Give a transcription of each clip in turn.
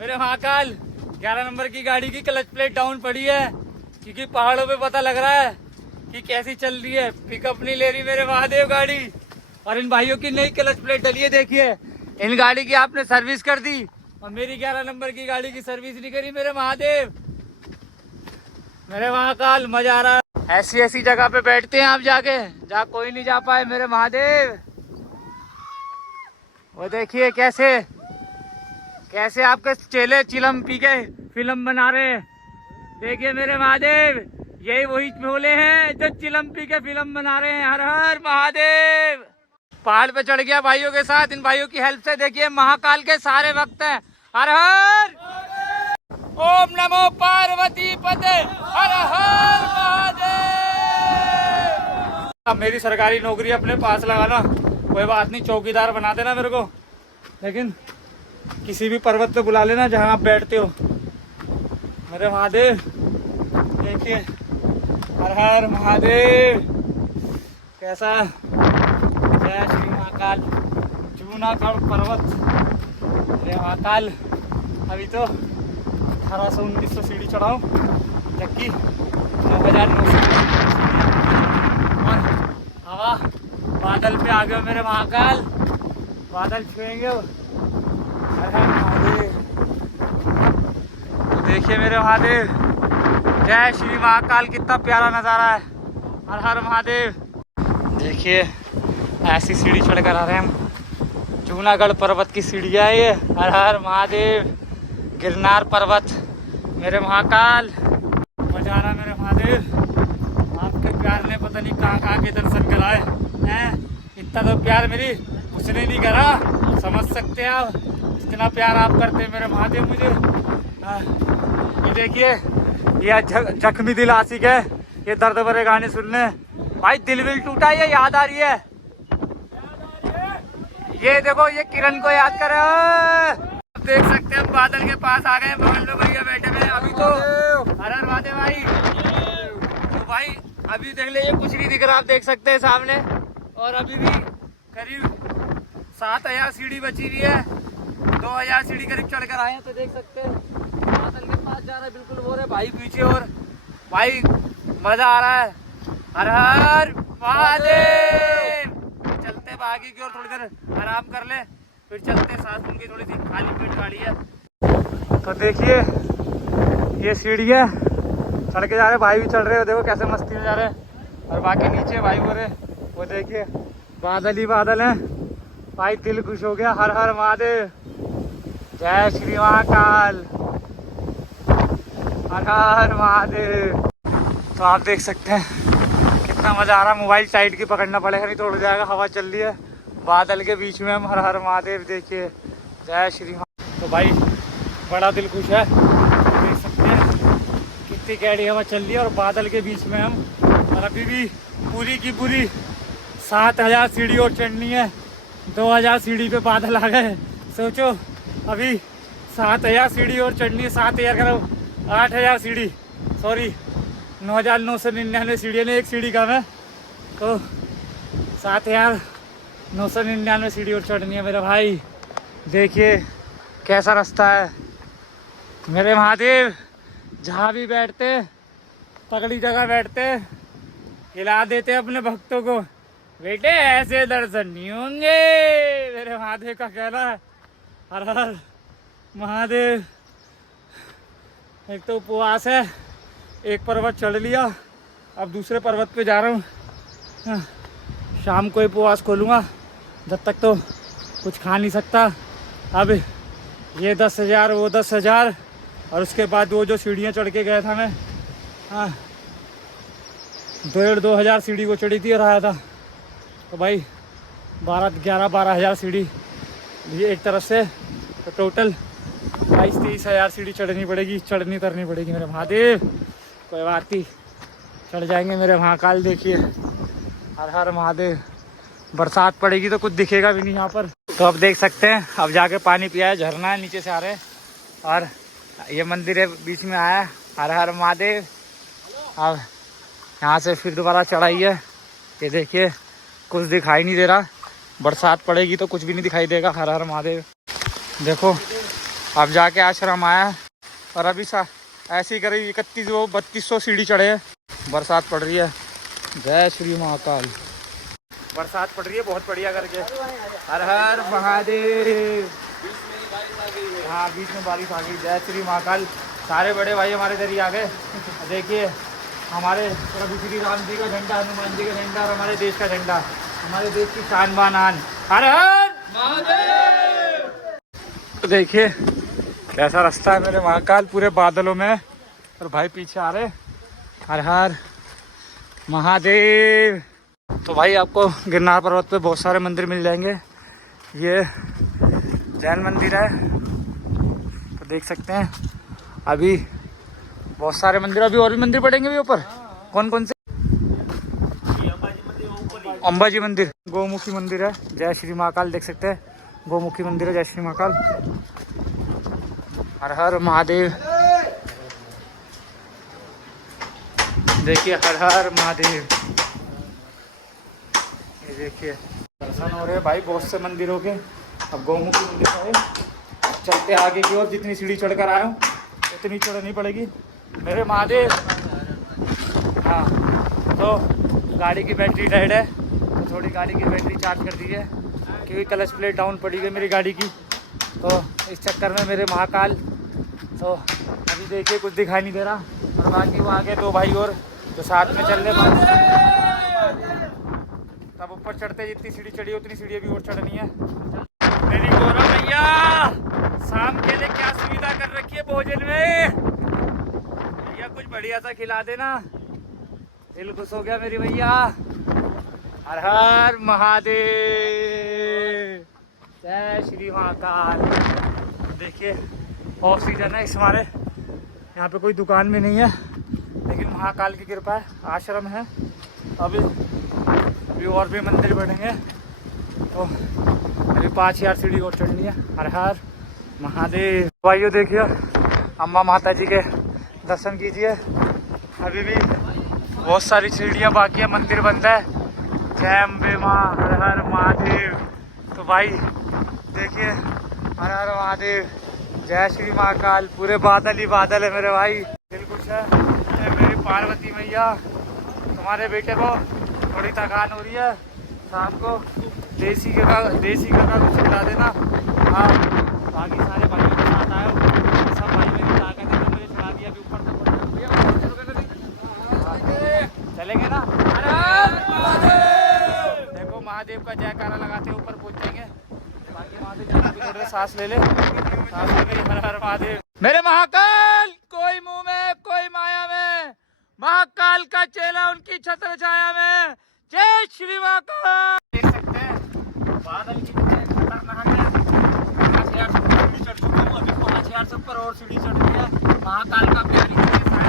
मेरे महाकाल 11 नंबर की गाड़ी की क्लच प्लेट डाउन पड़ी है, क्योंकि पहाड़ों पे पता लग रहा है कि कैसी चल रही है, पिकअप नहीं ले रही मेरे महादेव गाड़ी। और इन भाइयों की नई क्लच प्लेट डली है, देखिए। इन गाड़ी की आपने सर्विस कर दी और मेरी 11 नंबर की गाड़ी की सर्विस नहीं करी मेरे महादेव। मेरे महाकाल मजा आ रहा है। ऐसी ऐसी जगह पे बैठते हैं आप जाके, जहाँ कोई नहीं जा पाए मेरे महादेव। वो देखिए कैसे कैसे आपके चेले चिलम पी के फिल्म बना रहे हैं। देखिए मेरे महादेव, यही वही भोले हैं जो चिलम पी के फिल्म बना रहे हैं। हर हर महादेव। पहाड़ पे चढ़ गया भाइयों के साथ, इन भाइयों की हेल्प से। देखिए महाकाल के सारे भक्त हैं। हर हर ओम नमो पार्वती पते, हर हर महादेव। अब मेरी सरकारी नौकरी अपने पास लगाना, कोई बात नहीं, चौकीदार बना देना मेरे को, लेकिन किसी भी पर्वत पे बुला लेना जहां आप बैठते हो मेरे महादेव। देखिए हर हर महादेव। कैसा जय श्री महाकाल। जूनागढ़ पर्वत मेरे महाकाल। अभी तो 1800-1900 सीढ़ी चढ़ाओ, जबकि 9900 और हवा बादल पे आ गए मेरे महाकाल। बादल छुएंगे। हर हर महादेव। तो देखिए मेरे महादेव, जय श्री महाकाल। कितना प्यारा नज़ारा है। हर हर महादेव। देखिए ऐसी सीढ़ी चढ़कर आ रहे हैं हम। जूनागढ़ पर्वत की सीढ़ियाँ है ये। हर हर महादेव। गिरनार पर्वत मेरे महाकाल। मजा आ रहा मेरे महादेव। आपके प्यार ने पता नहीं कहाँ कहाँ के दर्शन कराए हैं। इतना तो प्यार मेरी उसने नहीं करा, समझ सकते हैं आप इतना प्यार आप करते हैं मेरे महादेव मुझे। ये देखिए, ये जख्मी दिल आशिक है, ये दर्द भरे गाने सुनने। भाई दिल विल टूटा, ये याद आ रही है। ये देखो, ये किरण को याद करे। आप देख सकते हैं हम बादल के पास आ गए, बगल में भैया बैठे हुए। अभी तो हर हर महादेव भाई। तो भाई अभी देख ले, ये कुछ नहीं दिख रहा, आप देख सकते हैं सामने। और अभी भी करीब 7000 सीढ़ी बची हुई है। 2000 सीढ़ी करीब चढ़कर आए हैं, तो देख सकते हैं बादल के पास जा रहा है बिल्कुल वो रहे भाई पीछे। और भाई मजा आ रहा है। हर हर महादेव। चलते आगे की ओर, थोड़ी देर आराम कर ले, फिर चलते। सांस उनकी थोड़ी सी खाली पेट गाड़ी है। तो देखिए ये सीढ़ी है, चढ़ के जा रहे भाई भी चढ़ रहे हो, देखो कैसे मस्ती में जा रहे हैं। और बाकी नीचे भाई हो रहे, वो देखिए बादल ही बादल हैं। भाई दिल खुश हो गया। हर हर महादेव। जय श्री महाकाल। हर हर महादेव। तो आप देख सकते हैं कितना मजा आ रहा है। मोबाइल टाइट की पकड़ना पड़ेगा, नहीं तो उड़ जाएगा। हवा चल रही है, बादल के बीच में हम। हर हर महादेव। देखिए जय श्री महादेव। तो भाई बड़ा दिल खुश है, देख सकते हैं कितनी गहरी हवा चल रही है और बादल के बीच में हम। और अभी भी पूरी की पूरी 7000 सीढ़ी और चढ़नी है। 2000 सीढ़ी पे बादल आ गए। सोचो अभी 7000 सीढ़ी और चढ़नी है। 7000 करो 8000 सीढ़ी, सॉरी 9999 सीढ़ी ने, एक सीढ़ी कम है। तो 7999 सीढ़ी और चढ़नी है मेरे भाई। देखिए कैसा रास्ता है मेरे महादेव। जहाँ भी बैठते, तगड़ी जगह बैठते, हिला देते अपने भक्तों को। बेटे ऐसे दर्शन नहीं होंगे, मेरे महादेव का कहना है। हर हर महादेव। एक तो उपवास है, एक पर्वत चढ़ लिया, अब दूसरे पर्वत पे जा रहा हूँ। शाम को उपवास खोलूँगा, जब तक तो कुछ खा नहीं सकता। अब ये 10,000, वो 10,000, और उसके बाद वो जो सीढ़ियाँ चढ़ के गया था मैं, 2,500 सीढ़ी को चढ़ी थी और आया था। तो भाई 12,000 सीढ़ी ये एक तरफ से, तो टोटल 22-23,000 सीढ़ी चढ़नी पड़ेगी, चढ़नी उतरनी पड़ेगी मेरे महादेव। कोई बात नहीं, चढ़ जाएंगे मेरे महाकाल। देखिए हर हर महादेव। बरसात पड़ेगी तो कुछ दिखेगा भी नहीं यहाँ पर। तो अब देख सकते हैं, अब जाके पानी पिया है, झरना है नीचे से आ रहे हैं, और ये मंदिर है बीच में आया। हर हर महादेव। अब यहाँ से फिर दोबारा चढ़ाई है। ये देखिए कुछ दिखाई नहीं दे रहा, बरसात पड़ेगी तो कुछ भी नहीं दिखाई देगा। हर हर महादेव। देखो अब जाके आश्रम आया और अभी ऐसे ही करीब 3100 सीढ़ी चढ़े हैं। बरसात पड़ रही है। जय श्री महाकाल। बरसात पड़ रही है बहुत बढ़िया करके। हर हर महादेव। हाँ बीच में बारिश आ गई। जय श्री महाकाल। सारे बड़े भाई हमारे इधर ही आ गए। देखिए हमारे प्रभु श्री राम जी का झंडा, हनुमान जी का झंडा और हमारे देश का झंडा, हमारे देश की शान बान आन। हर हर महादेव। तो देखिए कैसा रास्ता है मेरे महाकाल, पूरे बादलों में और भाई पीछे आ रहे। हर हर महादेव। तो भाई आपको गिरनार पर्वत पे बहुत सारे मंदिर मिल जाएंगे। ये जैन मंदिर है तो देख सकते हैं। अभी बहुत सारे मंदिर, अभी और भी मंदिर पड़ेंगे भी ऊपर। कौन कौन से? अंबाजी मंदिर, गौमुखी मंदिर है। जय श्री महाकाल। देख सकते हैं गौमुखी मंदिर है। जय श्री महाकाल। हर हर महादेव। देखिए हर हर महादेव। ये देखिए दर्शन हो रहे हैं भाई बहुत से मंदिरों के। अब गौमुखी मंदिर है। चलते आगे की ओर। जितनी सीढ़ी चढ़कर आया हूँ उतनी चढ़नी पड़ेगी मेरे महादेव। हाँ तो गाड़ी की बैटरी डेड है तो थोड़ी गाड़ी की बैटरी चार्ज कर दी है क्योंकि क्लच प्लेट डाउन पड़ी गई मेरी गाड़ी की। तो इस चक्कर में मेरे महाकाल तो अभी देखिए कुछ दिखाई नहीं दे रहा। और बाकी वो आगे दो भाई और जो साथ में चल रहे तब ऊपर चढ़ते जितनी सीढ़ी चढ़ी उतनी सीढ़ी भी और चढ़नी है। मेरी गौरव भैया शाम के लिए क्या सुविधा कर रखी है भोजन में? भैया कुछ बढ़िया सा खिला देना, दिल खुश हो गया मेरी भैया। हर हर महादेव। जय श्री महाकाल। देखिए ऑफ सीजन है इस हमारे यहाँ पे कोई दुकान भी नहीं है लेकिन महाकाल की कृपा है। आश्रम है। अभी और भी मंदिर बनेंगे तो अभी 5000 सीढ़ी और चढ़नी है। हर हर महादेव। भाइयों देखिए अम्मा माता जी के दर्शन कीजिए। अभी भी बहुत सारी सीढ़ियाँ बाकी है, मंदिर बंद है। जय अम्बे माँ। हर हर महादेव। तो भाई देखिए हर हर महादेव। जय श्री महाकाल। पूरे बादल ही बादल है मेरे भाई। दिल खुश है। मेरी पार्वती मैया तुम्हारे बेटे को थोड़ी थकान हो रही है, शाम को देसी का कुछ खिला देना। हाँ बाकी सारे भाइयों के साथ आए हो। सब भाई मेरी ताकत है, मुझे चढ़ा दिया अभी ऊपर तक। चलेंगे ना? देखो महादेव का जयकारा लगाते ऊपर पहुंचेंगे। बाकी महादेव थोड़े सांस ले ले। हर हर महादेव। मेरे महाकाल कोई मुंह में कोई माया में, महाकाल का चेला उनकी छत्र छाया में। जय श्री महाकाल। देख सकते हैं बादल कितने खतरनाक है। 5000 सीढ़ी चढ़ चुकी हूँ, अभी 5000 से ऊपर और सीढ़ी चढ़ती है। महाकाल का प्यार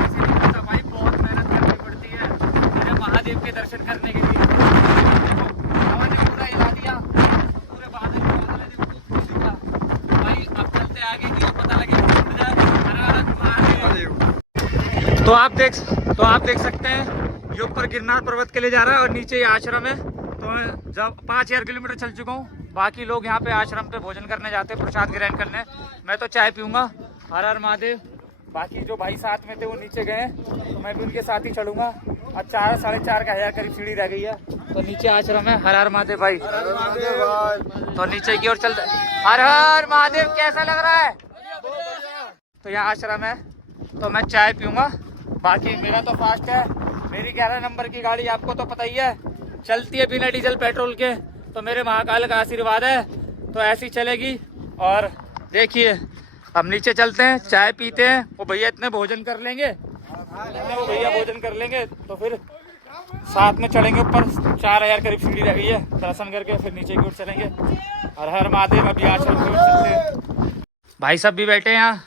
से भाई बहुत मेहनत करनी पड़ती है मेरे महादेव के दर्शन करने के लिए। हवा ने पूरा हिला दिया, पूरे बादल भाई। अब चलते आगे की पता लगे। तो आप देख सकते हैं ये ऊपर गिरनार पर्वत के लिए जा रहा है और नीचे ये आश्रम है। तो जब 5000 किलोमीटर चल चुका हूँ। बाकी लोग यहाँ पे आश्रम पे भोजन करने जाते हैं, प्रसाद ग्रहण करने। मैं तो चाय पीऊँगा। हर हर महादेव। बाकी जो भाई साथ में थे वो नीचे गए तो मैं भी उनके साथ ही चढ़ूंगा। अब 4-4,500 करीब सीढ़ी रह गई है तो नीचे आश्रम है। हर हर महादेव भाई। तो नीचे की ओर चलते। हर हर महादेव। कैसा लग रहा है? तो यहाँ आश्रम है तो मैं चाय पीऊँगा। बाकी मेरा तो फास्ट है। मेरी 11 नंबर की गाड़ी आपको तो पता ही है चलती है बिना डीजल पेट्रोल के। तो मेरे महाकाल का आशीर्वाद है तो ऐसी चलेगी। और देखिए अब नीचे चलते हैं, चाय पीते हैं। वो भैया इतने भोजन कर लेंगे, वो भैया भोजन कर लेंगे तो फिर साथ में चढ़ेंगे ऊपर। 4000 करीब सीढ़ी रह गई है, दर्शन करके फिर नीचे की ओर चलेंगे। हर हर महादेव। अभी आश्रम की ओर चलते हैं। भाई सब भी बैठे हैं यहाँ,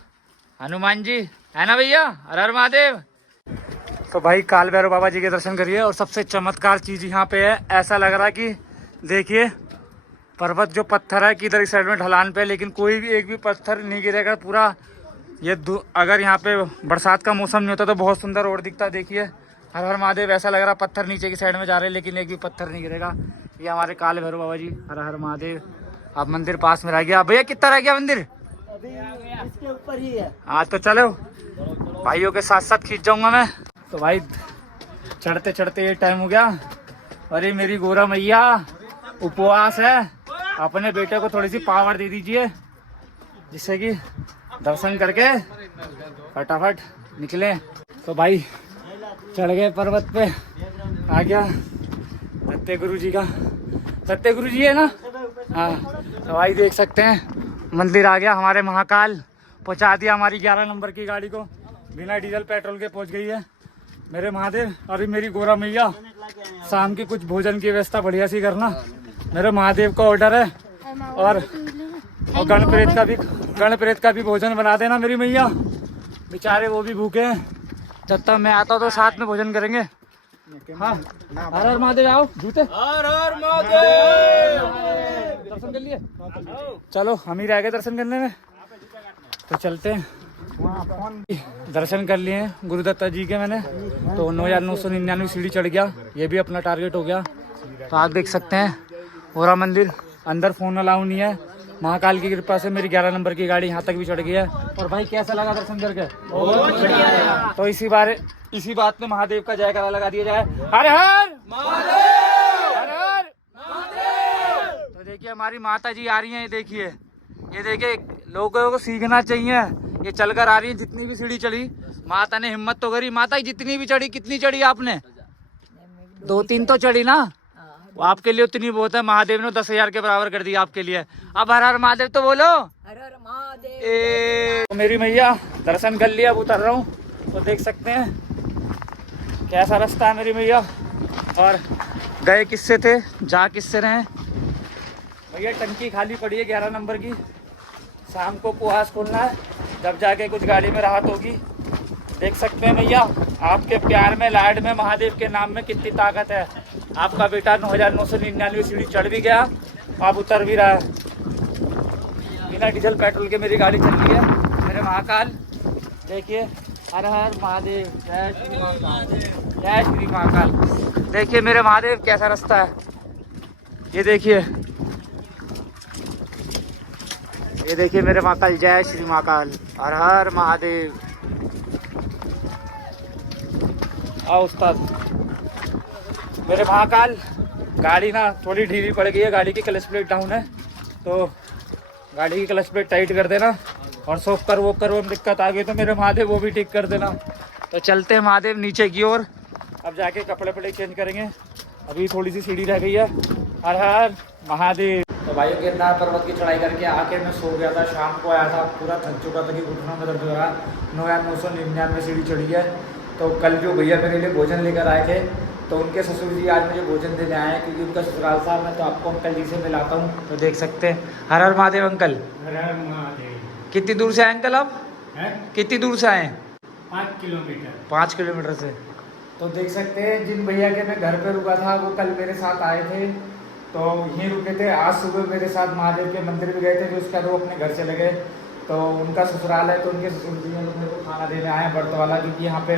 हनुमान जी है ना भैया। हर हर महादेव। तो भाई काल भैरव बाबा जी के दर्शन करिए। और सबसे चमत्कार चीज़ यहाँ पे है, ऐसा लग रहा है कि देखिए पर्वत जो पत्थर है कि इधर इस साइड में ढलान पे, लेकिन कोई भी एक भी पत्थर नहीं गिरेगा पूरा। ये अगर यहाँ पे बरसात का मौसम नहीं होता तो बहुत सुंदर रोड दिखता। देखिए हर हर महादेव। ऐसा लग रहा पत्थर नीचे की साइड में जा रहे हैं लेकिन एक भी पत्थर नहीं गिरेगा। ये हमारे काल भैरव बाबा जी। हर हर महादेव। अब मंदिर पास में रह गया भैया। कितना रह गया मंदिर? इसके ऊपर ही है। हाँ तो चलो भाइयों के साथ साथ खींच जाऊंगा मैं। तो भाई चढ़ते चढ़ते ये टाइम हो गया। अरे मेरी गोरा मैया उपवास है, अपने बेटे को थोड़ी सी पावर दे दीजिए जिससे कि दर्शन करके फटाफट निकले। तो भाई चढ़ गए पर्वत पे, आ गया सत्य गुरु जी का, सत्य गुरु जी है ना। हाँ तो भाई देख सकते हैं मंदिर आ गया हमारे महाकाल, पहुंचा दिया हमारी 11 नंबर की गाड़ी को, बिना डीजल पेट्रोल के पहुंच गई है मेरे महादेव। और मेरी गोरा मैया शाम की कुछ भोजन की व्यवस्था बढ़िया सी करना, मेरे महादेव का ऑर्डर है। और गणप्रेत का भी भोजन बना देना मेरी मैया, बेचारे वो भी भूखे हैं। जब तक मैं आता हूँ तो साथ में भोजन करेंगे। हाँ हर हर महादेव, आओ जूते, हर हर महादेव। दर्शन कर लिए, चलो हम ही रह गए दर्शन करने में, तो चलते हैं। दर्शन कर लिए गुरुदत्ता जी के मैंने, तो 9,999 सीढ़ी चढ़ गया, ये भी अपना टारगेट हो गया। तो आप देख सकते हैं पूरा मंदिर, अंदर फोन अलाउ नहीं है। महाकाल की कृपा से मेरी 11 नंबर की गाड़ी यहाँ तक भी चढ़ गई है। और भाई कैसा लगा दर्शन करके? तो इसी बात में महादेव का जयकारा लगा दिया जाए, हर हर महादेव, हर हर महादेव। तो देखिए हमारी माता जी आ रही हैं, ये देखिए लोगों को सीखना चाहिए, ये चलकर आ रही है। जितनी भी सीढ़ी चढ़ी माता ने हिम्मत तो करी। माता जितनी भी चढ़ी, कितनी चढ़ी आपने? 2-3 तो चढ़ी ना, वो आपके लिए उतनी बहुत है। महादेव ने 10,000 के बराबर कर दिया आपके लिए। अब हर हर महादेव तो बोलो, हर हर महादेव। तो मेरी मैया दर्शन कर लिया, अब उतर रहा हूँ। तो देख सकते हैं कैसा रास्ता है मेरी मैया, और गए किससे थे, जा किससे रहे। भैया टंकी खाली पड़ी है 11 नंबर की, शाम को उपवास खोलना है, जब जाके कुछ गाड़ी में राहत होगी। देख सकते हैं भैया आपके प्यार में, लाड में, महादेव के नाम में कितनी ताकत है। आपका बेटा 9,999 सीढ़ी चढ़ भी गया, आप उतर भी रहा है। बिना डीजल पेट्रोल के मेरी गाड़ी चल रही है मेरे महाकाल। देखिए हर हर महादेव, जय श्री महाकाल, जय श्री महाकाल। देखिए मेरे महादेव कैसा रास्ता है, ये देखिए मेरे महाकाल, जय श्री महाकाल, हर हर महादेव। आओ उस्ताद मेरे महाकाल। गाड़ी ना थोड़ी ढीली पड़ गई है, गाड़ी की क्लच प्लेट डाउन है, तो गाड़ी की क्लच प्लेट टाइट कर देना। और सोकर वो दिक्कत आ गई तो मेरे महादेव वो भी ठीक कर देना। तो चलते हैं महादेव नीचे की ओर, अब जाके कपड़े चेंज करेंगे, अभी थोड़ी सी सीढ़ी रह गई है। हर हर महादेव। तो भाई गिरनार पर्वत की चढ़ाई करके आके मैं सो गया था, शाम को आया था, पूरा थक चुका था कि घुटनों में दर्द हो रहा। 9,999 सीढ़ी चढ़ी है। तो कल जो भैया मेरे लिए भोजन लेकर आए थे, तो उनके ससुर जी आज मुझे भोजन देने आए हैं, क्योंकि उनका ससुराल साहब है। तो आपको अंकल जी से मिलाता हूँ। तो देख सकते हैं, हर हर महादेव अंकल। हर हर महादेव। कितनी दूर से आए अंकल आप? कितनी दूर से आए? 5 किलोमीटर। 5 किलोमीटर से। तो देख सकते हैं जिन भैया के मैं घर पे रुका था वो कल मेरे साथ आए थे, तो यहीं रुके थे। आज सुबह मेरे साथ महादेव के मंदिर भी गए थे, फिर उसके बाद वो अपने घर चले गए। तो उनका ससुराल है, तो उनके ससुर जी लोग मेरे को खाना देने आए हैं व्रत वाला, क्योंकि यहाँ पे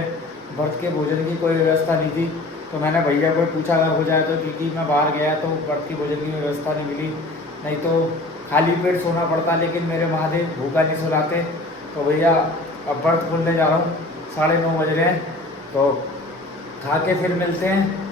व्रत के भोजन की कोई व्यवस्था नहीं थी। तो मैंने भैया को पूछा अगर हो जाए तो, क्योंकि मैं बाहर गया तो व्रत की भोजन की व्यवस्था नहीं मिली, नहीं तो खाली पेट सोना पड़ता, लेकिन मेरे महादेव भूखा नहीं सुलाते। तो भैया अब व्रत खोलने जा रहा हूँ, 9:30 बज रहे हैं, तो खा के फिर मिलते हैं।